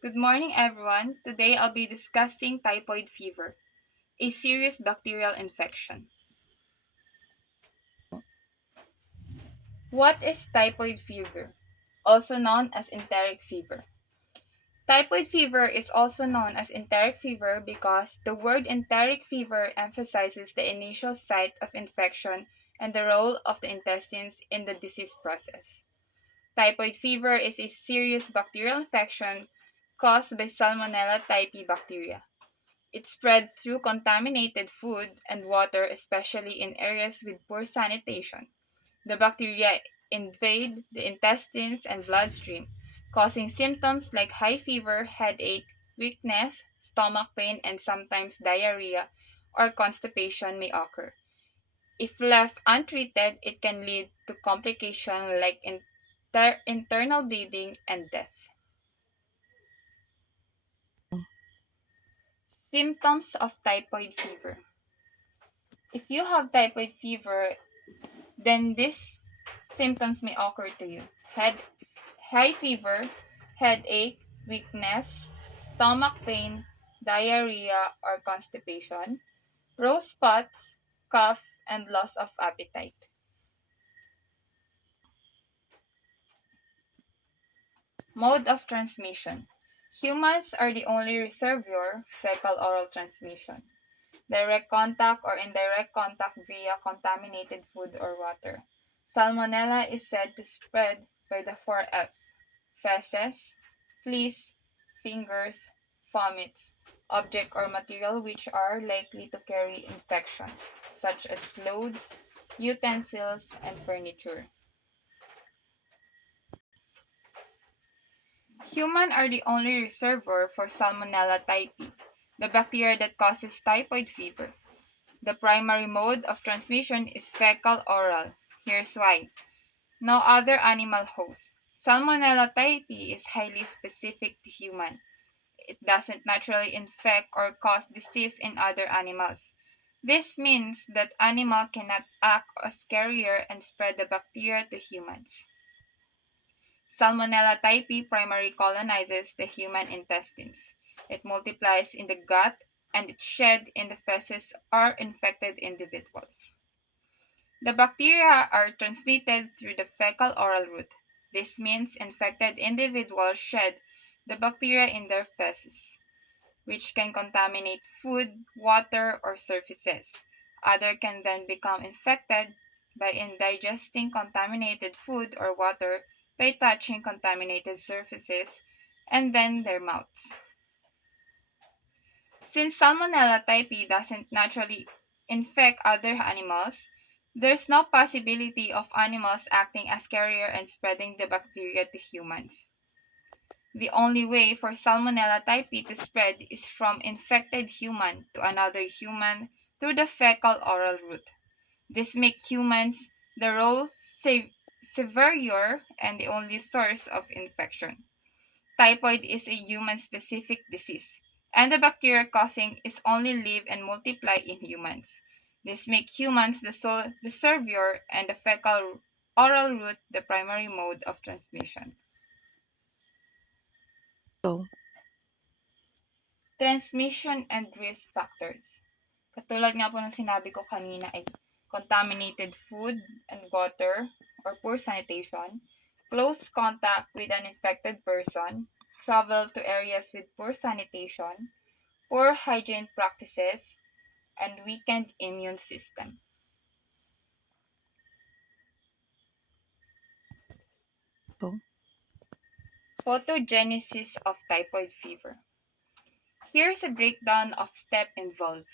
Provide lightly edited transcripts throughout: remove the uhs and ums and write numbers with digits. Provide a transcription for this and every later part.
Good morning, everyone. Today I'll be discussing typhoid fever, a serious bacterial infection. What is typhoid fever? Also known as enteric fever. Typhoid fever is also known as enteric fever because the word enteric fever emphasizes the initial site of infection and the role of the intestines in the disease process. Typhoid fever is a serious bacterial infection caused by Salmonella typhi bacteria. It spread through contaminated food and water, especially in areas with poor sanitation. The bacteria invade the intestines and bloodstream, causing symptoms like high fever, headache, weakness, stomach pain, and sometimes diarrhea or constipation may occur. If left untreated, it can lead to complications like internal bleeding and death. Symptoms of typhoid fever. If you have typhoid fever, then these symptoms may occur to you. High fever, headache, weakness, stomach pain, diarrhea or constipation, rose spots, cough, and loss of appetite. Mode of transmission. Humans are the only reservoir fecal-oral transmission. Direct contact or indirect contact via contaminated food or water. Salmonella is said to spread by the four F's: feces, fleas, fingers, vomits, object or material which are likely to carry infections, such as clothes, utensils, and furniture. Humans are the only reservoir for Salmonella typhi, the bacteria that causes typhoid fever. The primary mode of transmission is fecal-oral. Here's why. No other animal host. Salmonella typhi is highly specific to human. It doesn't naturally infect or cause disease in other animals. This means that animal cannot act as carrier and spread the bacteria to humans. Salmonella typhi primarily colonizes the human intestines. It multiplies in the gut and it shed in the feces of infected individuals. The bacteria are transmitted through the fecal-oral route. This means infected individuals shed the bacteria in their feces, which can contaminate food, water, or surfaces. Others can then become infected by indigesting contaminated food or water by touching contaminated surfaces and then their mouths. Since Salmonella typhi doesn't naturally infect other animals, there's no possibility of animals acting as carrier and spreading the bacteria to humans. The only way for Salmonella typhi to spread is from infected human to another human through the fecal-oral route. This makes humans the role severior and the only source of infection. Typhoid is a human-specific disease, and the bacteria causing it only live and multiply in humans. This makes humans the sole reservoir and the fecal-oral route the primary mode of transmission. So, Transmission and risk factors. Katulad nga po ng sinabi ko kanina ay contaminated food and water or poor sanitation, close contact with an infected person, travel to areas with poor sanitation, poor hygiene practices, and weakened immune system. so, Pathogenesis of typhoid fever. Here's a breakdown of steps involved.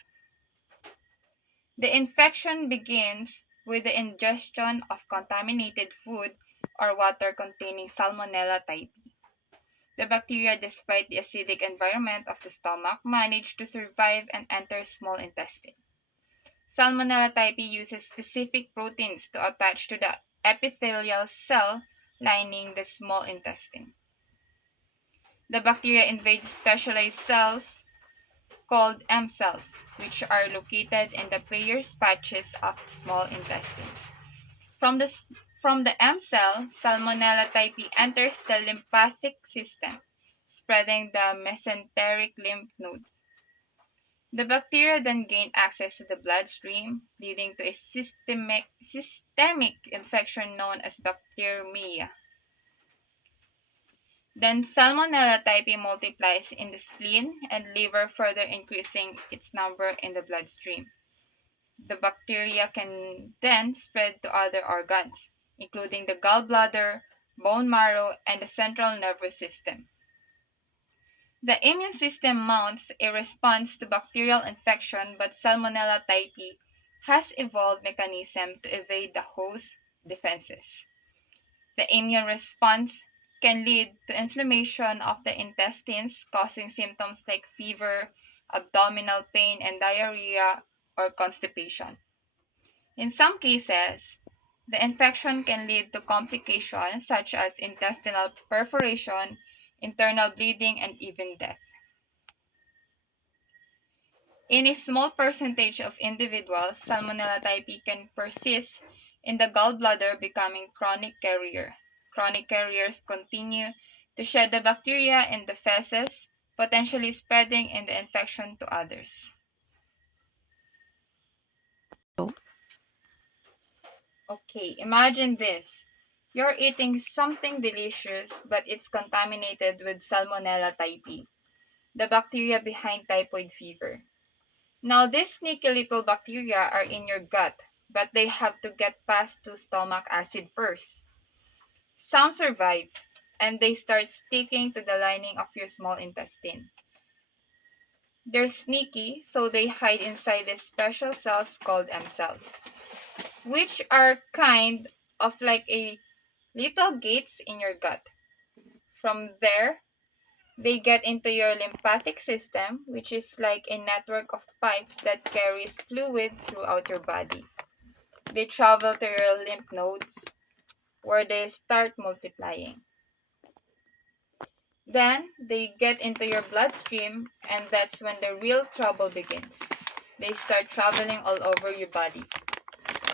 The infection begins with the ingestion of contaminated food or water containing Salmonella typhi. The bacteria, despite the acidic environment of the stomach, manage to survive and enter small intestine. Salmonella typhi uses specific proteins to attach to the epithelial cell lining the small intestine. The bacteria invade specialized cells called M cells, which are located in the Peyer's patches of the small intestines. From the, from the M cell, Salmonella typhi enters the lymphatic system. spreading the mesenteric lymph nodes. The bacteria then gain access to the bloodstream, leading to a systemic infection known as bacteremia. Then Salmonella typhi multiplies in the spleen and liver, further increasing its number in the bloodstream. The bacteria can then spread to other organs, including the gallbladder, bone marrow, and the central nervous system. The immune system mounts a response to bacterial infection, but Salmonella typhi has evolved mechanism to evade the host defenses. The immune response can lead to inflammation of the intestines, causing symptoms like fever, abdominal pain, and diarrhea or constipation. In some cases, the infection can lead to complications such as intestinal perforation, internal bleeding, and even death. In a small percentage of individuals, Salmonella typhi can persist in the gallbladder, becoming chronic carrier. Chronic carriers continue to shed the bacteria in the feces, potentially spreading in the infection to others. Okay, imagine this. You're eating something delicious, but it's contaminated with Salmonella typhi, the bacteria behind typhoid fever. Now, these sneaky little bacteria are in your gut, but they have to get past to stomach acid first. Some survive, and they start sticking to the lining of your small intestine. They're sneaky, so they hide inside these special cells called M cells, which are kind of like a little gates in your gut. From there, they get into your lymphatic system, which is like a network of pipes that carries fluid throughout your body. They travel to your lymph nodes where they start multiplying. Then they get into your bloodstream, and that's when the real trouble begins. They start traveling all over your body,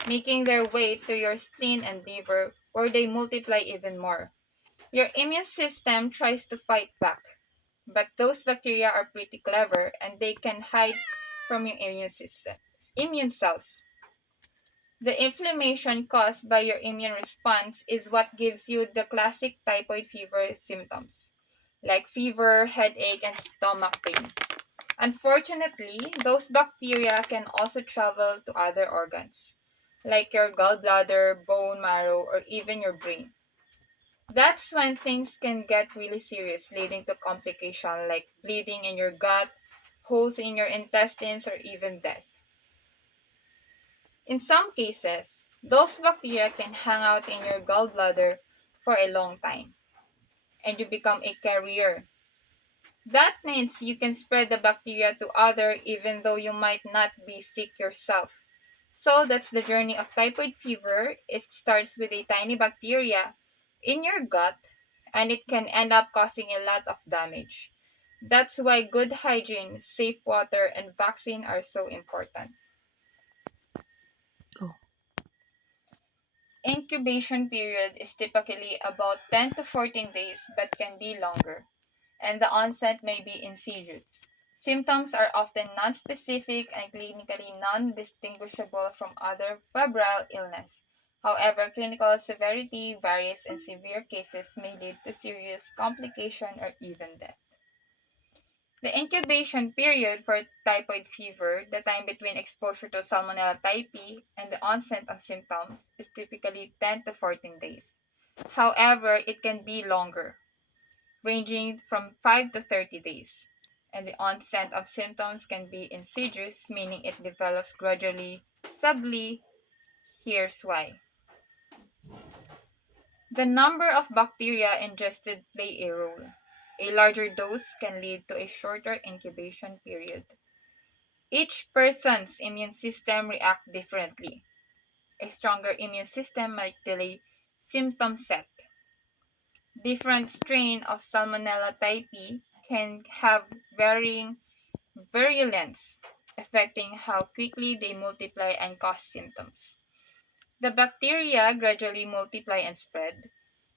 making their way to your spleen and liver, where they multiply even more. Your immune system tries to fight back, but those bacteria are pretty clever and they can hide from your immune cells. The inflammation caused by your immune response is what gives you the classic typhoid fever symptoms, like fever, headache, and stomach pain. Unfortunately, those bacteria can also travel to other organs, like your gallbladder, bone marrow, or even your brain. That's when things can get really serious, leading to complications like bleeding in your gut, holes in your intestines, or even death. In some cases, those bacteria can hang out in your gallbladder for a long time, and you become a carrier. That means you can spread the bacteria to others even though you might not be sick yourself. So that's the journey of typhoid fever. It starts with a tiny bacteria in your gut, and it can end up causing a lot of damage. That's why good hygiene, safe water, and vaccine are so important. Go. Incubation period is typically about 10 to 14 days but can be longer, and the onset may be insidious. Symptoms are often non-specific and clinically non-distinguishable from other febrile illness. However, clinical severity varies and severe cases may lead to serious complication or even death. The incubation period for typhoid fever, the time between exposure to Salmonella typhi and the onset of symptoms, is typically 10 to 14 days. However, it can be longer, ranging from 5 to 30 days. And the onset of symptoms can be insidious, meaning it develops gradually, subtly. Here's why. The number of bacteria ingested play a role. A larger dose can lead to a shorter incubation period. Each person's immune system reacts differently. A stronger immune system might delay symptom set. Different strain of Salmonella typhi can have varying virulence, affecting how quickly they multiply and cause symptoms. The bacteria gradually multiply and spread,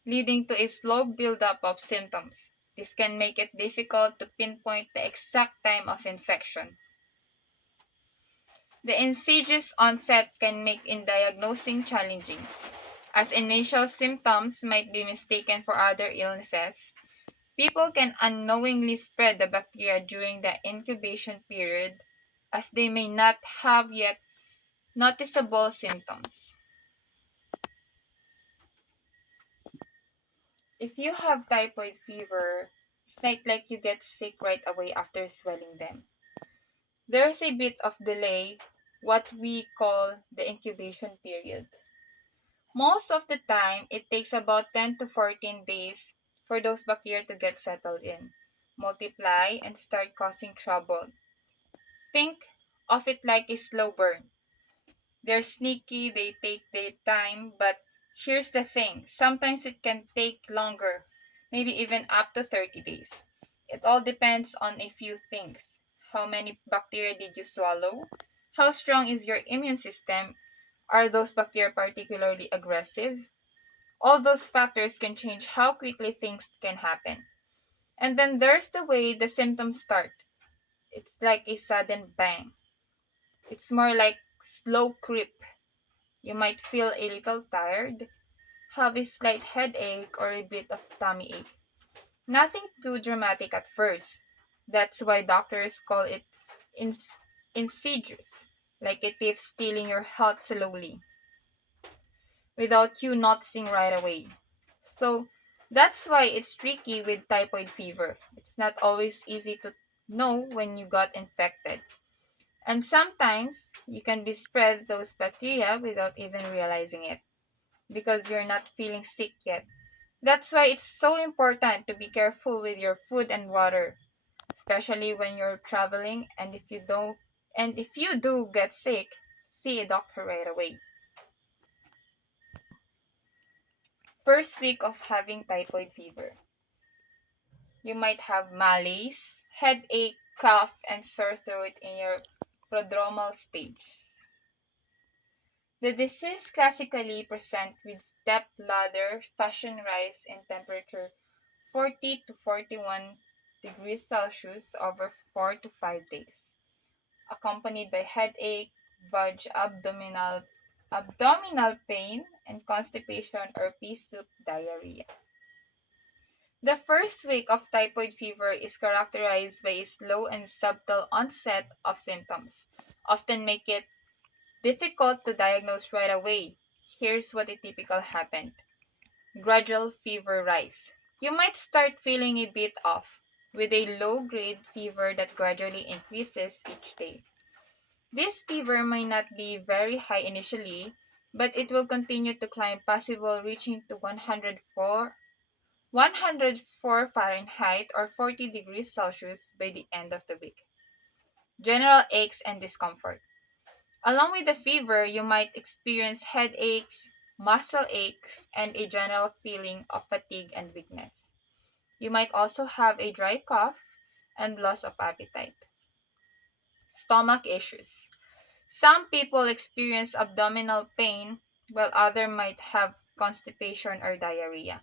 leading to a slow buildup of symptoms. This can make it difficult to pinpoint the exact time of infection. The insidious onset can make in diagnosing challenging, as initial symptoms might be mistaken for other illnesses. People can unknowingly spread the bacteria during the incubation period, as they may not have yet noticeable symptoms. If you have typhoid fever, it's not like you get sick right away after swelling them. There's a bit of delay, what we call the incubation period. Most of the time, it takes about 10 to 14 days for those bacteria to get settled in, multiply, and start causing trouble. Think of it like a slow burn. They're sneaky, they take their time, but here's the thing, sometimes it can take longer, maybe even up to 30 days. It all depends on a few things. How many bacteria did you swallow? How strong is your immune system? Are those bacteria particularly aggressive? All those factors can change how quickly things can happen. And then there's the way the symptoms start. It's like a sudden bang. It's more like slow creep. You might feel a little tired, have a slight headache, or a bit of tummy ache. Nothing too dramatic at first. That's why doctors call it ins- insidious, like a thief stealing your health slowly, without you noticing right away. So that's why it's tricky with typhoid fever. It's not always easy to know when you got infected. And sometimes you can be spread those bacteria without even realizing it because you're not feeling sick yet. That's why it's so important to be careful with your food and water, especially when you're traveling and if you do get sick, see a doctor right away. First week of having typhoid fever. You might have malaise, headache, cough, and sore throat in your prodromal stage. The disease classically presents with step ladder fashion rise in temperature 40 to 41 degrees Celsius over 4 to 5 days, accompanied by headache, budge abdominal pain, and constipation or pea soup diarrhea. The first week of typhoid fever is characterized by a slow and subtle onset of symptoms, often make it difficult to diagnose right away. Here's what it typically happened. Gradual fever rise. You might start feeling a bit off, with a low-grade fever that gradually increases each day. This fever may not be very high initially, but it will continue to climb, possibly reaching to 104 Fahrenheit or 40 degrees Celsius by the end of the week. General aches and discomfort. Along with the fever, you might experience headaches, muscle aches, and a general feeling of fatigue and weakness. You might also have a dry cough and loss of appetite. Stomach issues. Some people experience abdominal pain, while others might have constipation or diarrhea.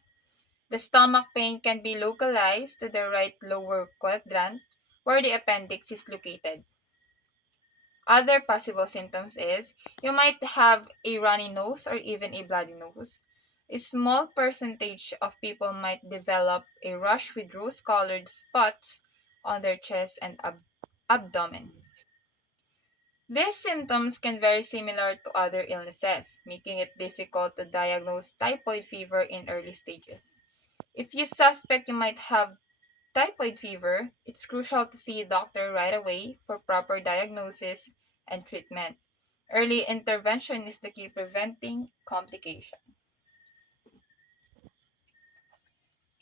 The stomach pain can be localized to the right lower quadrant, where the appendix is located. Other possible symptoms is you might have a runny nose or even a bloody nose. A small percentage of people might develop a rash with rose-colored spots on their chest and abdomen. These symptoms can be very similar to other illnesses, making it difficult to diagnose typhoid fever in early stages. If you suspect you might have typhoid fever, it's crucial to see a doctor right away for proper diagnosis and treatment. Early intervention is the key preventing complications.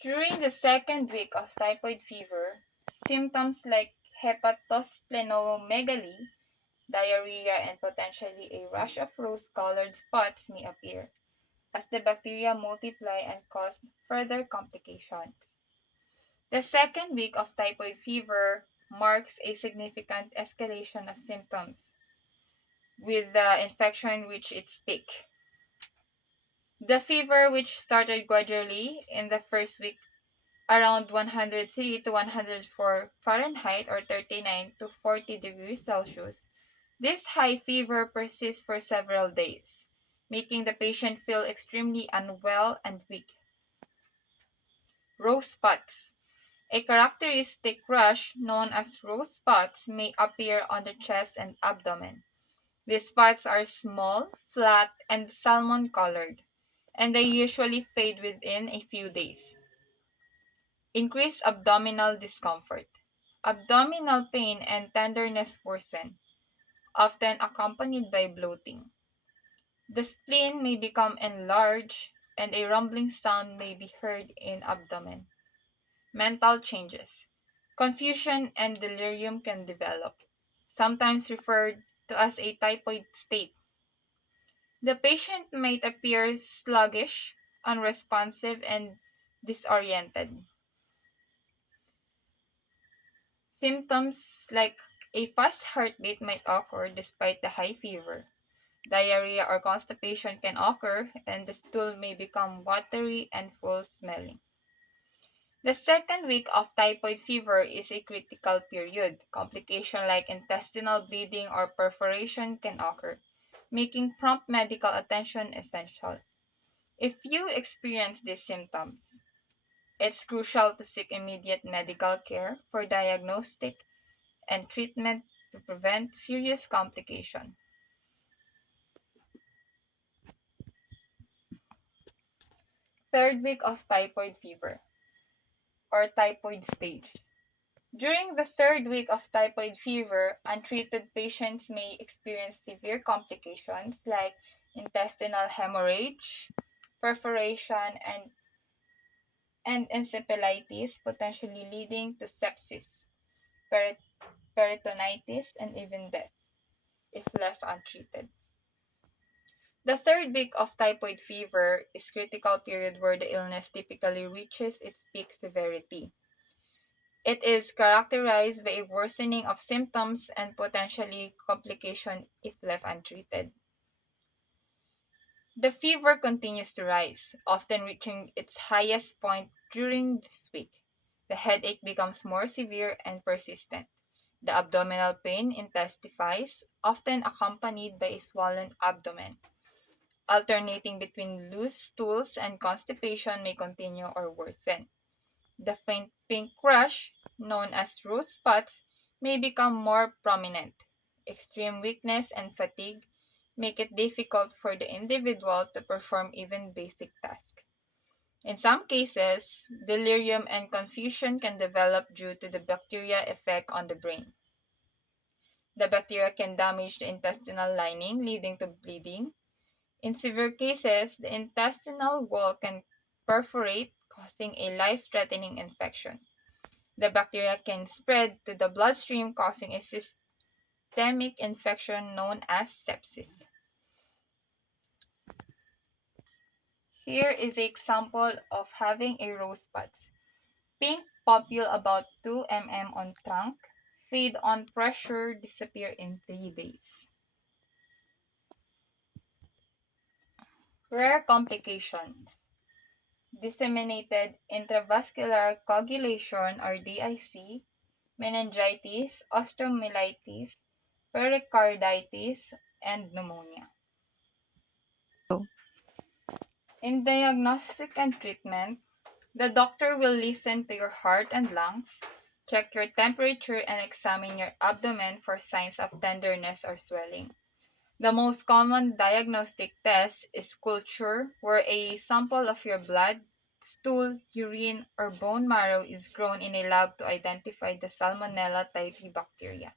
During the second week of typhoid fever, symptoms like hepatosplenomegaly, diarrhea, and potentially a rash of rose-colored spots may appear as the bacteria multiply and cause further complications. The second week of typhoid fever marks a significant escalation of symptoms, with the infection reach its peak. The fever, which started gradually in the first week, around 103 to 104 Fahrenheit or 39 to 40 degrees Celsius. This high fever persists for several days, making the patient feel extremely unwell and weak. Rose spots. A characteristic rash known as rose spots may appear on the chest and abdomen. These spots are small, flat, and salmon colored, and they usually fade within a few days. Increased abdominal discomfort. Abdominal pain and tenderness worsen, often accompanied by bloating. The spleen may become enlarged, and a rumbling sound may be heard in abdomen. Mental changes. Confusion and delirium can develop, sometimes referred to as a typhoid state. The patient might appear sluggish, unresponsive, and disoriented. Symptoms like a fast heartbeat might occur despite the high fever. Diarrhea or constipation can occur, and the stool may become watery and full smelling. The second week of typhoid fever is a critical period. Complications like intestinal bleeding or perforation can occur, making prompt medical attention essential. If you experience these symptoms, it's crucial to seek immediate medical care for diagnostic and treatment to prevent serious complications. Third week of typhoid fever or typhoid stage. During the third week of typhoid fever, untreated patients may experience severe complications like intestinal hemorrhage, perforation, and encephalitis, potentially leading to sepsis, peri- peritonitis, and even death if left untreated. The third week of typhoid fever is critical period where the illness typically reaches its peak severity. It is characterized by a worsening of symptoms and potentially complication if left untreated. The fever continues to rise, often reaching its highest point during this week. The headache becomes more severe and persistent. The abdominal pain intensifies, often accompanied by a swollen abdomen. Alternating between loose stools and constipation may continue or worsen. The faint pink rash, known as rose spots, may become more prominent. Extreme weakness and fatigue make it difficult for the individual to perform even basic tasks. In some cases, delirium and confusion can develop due to the bacteria effect on the brain. The bacteria can damage the intestinal lining, leading to bleeding. In severe cases, the intestinal wall can perforate, causing a life-threatening infection. The bacteria can spread to the bloodstream, causing a systemic infection known as sepsis. Here is an example of having a rose spots. Pink papule about 2 mm on trunk, fade on pressure, disappear in 3 days. Rare complications. Disseminated intravascular coagulation or DIC, meningitis, osteomyelitis, pericarditis, and pneumonia. In diagnostic and treatment, the doctor will listen to your heart and lungs, check your temperature, and examine your abdomen for signs of tenderness or swelling. The most common diagnostic test is culture, where a sample of your blood, stool, urine, or bone marrow is grown in a lab to identify the Salmonella typhi bacteria.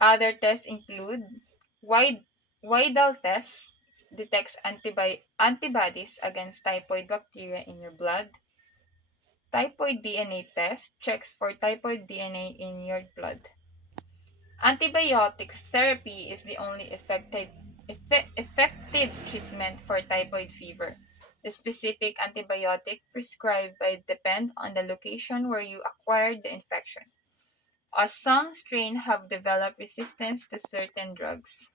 Other tests include wide Widal test, detects antibodies against typhoid bacteria in your blood. Typhoid DNA test checks for typhoid DNA in your blood. Antibiotics therapy is the only effective treatment for typhoid fever. The specific antibiotic prescribed by depend on the location where you acquired the infection, as some strains have developed resistance to certain drugs.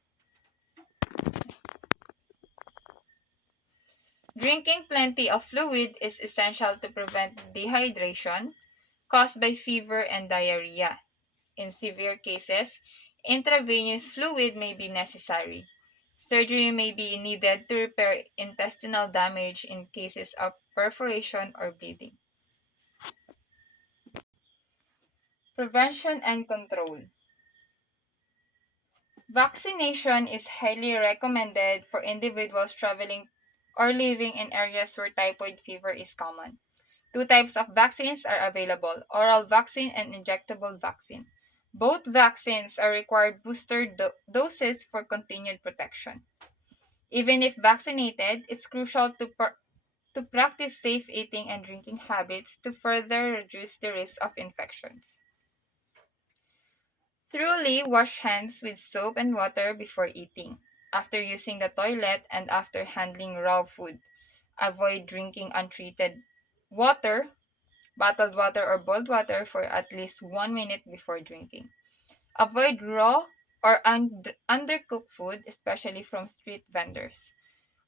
Drinking plenty of fluid is essential to prevent dehydration caused by fever and diarrhea. In severe cases, intravenous fluid may be necessary. Surgery may be needed to repair intestinal damage in cases of perforation or bleeding. Prevention and control. Vaccination is highly recommended for individuals traveling or living in areas where typhoid fever is common. Two types of vaccines are available: oral vaccine and injectable vaccine. Both vaccines are required booster doses for continued protection. Even if vaccinated, it's crucial to practice safe eating and drinking habits to further reduce the risk of infections. Thoroughly wash hands with soap and water before eating, after using the toilet, and after handling raw food. Avoid drinking untreated water, bottled water, or boiled water for at least 1 minute before drinking. Avoid raw or undercooked food, especially from street vendors.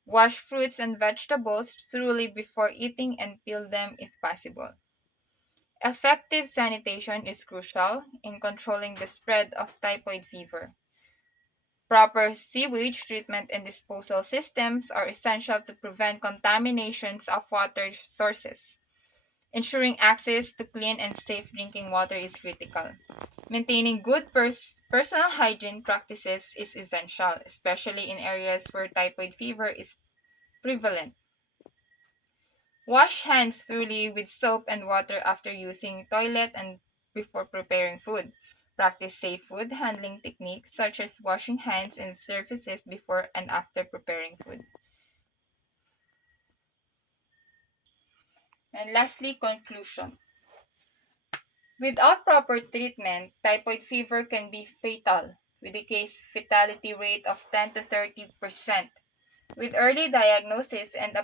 Wash fruits and vegetables thoroughly before eating and peel them if possible. Effective sanitation is crucial in controlling the spread of typhoid fever. Proper sewage treatment and disposal systems are essential to prevent contaminations of water sources. Ensuring access to clean and safe drinking water is critical. Maintaining good personal hygiene practices is essential, especially in areas where typhoid fever is prevalent. Wash hands thoroughly with soap and water after using toilet and before preparing food. Practice safe food handling techniques such as washing hands and surfaces before and after preparing food. And lastly, conclusion. Without proper treatment, typhoid fever can be fatal, with a case fatality rate of 10 to 30%. With early diagnosis and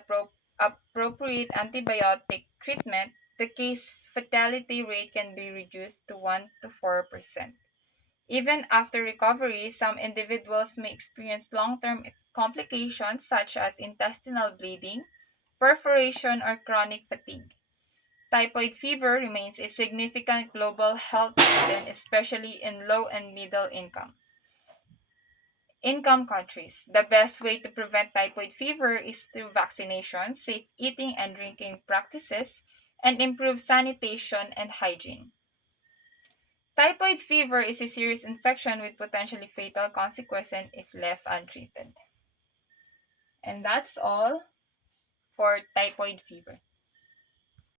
appropriate antibiotic treatment, the case fatality rate can be reduced to 1 to 4%. Even after recovery, some individuals may experience long-term complications such as intestinal bleeding, perforation, or chronic fatigue. Typhoid fever remains a significant global health burden, especially in low and middle income countries. The best way to prevent typhoid fever is through vaccination, safe eating and drinking practices, and improved sanitation and hygiene. Typhoid fever is a serious infection with potentially fatal consequences if left untreated. And that's all for typhoid fever.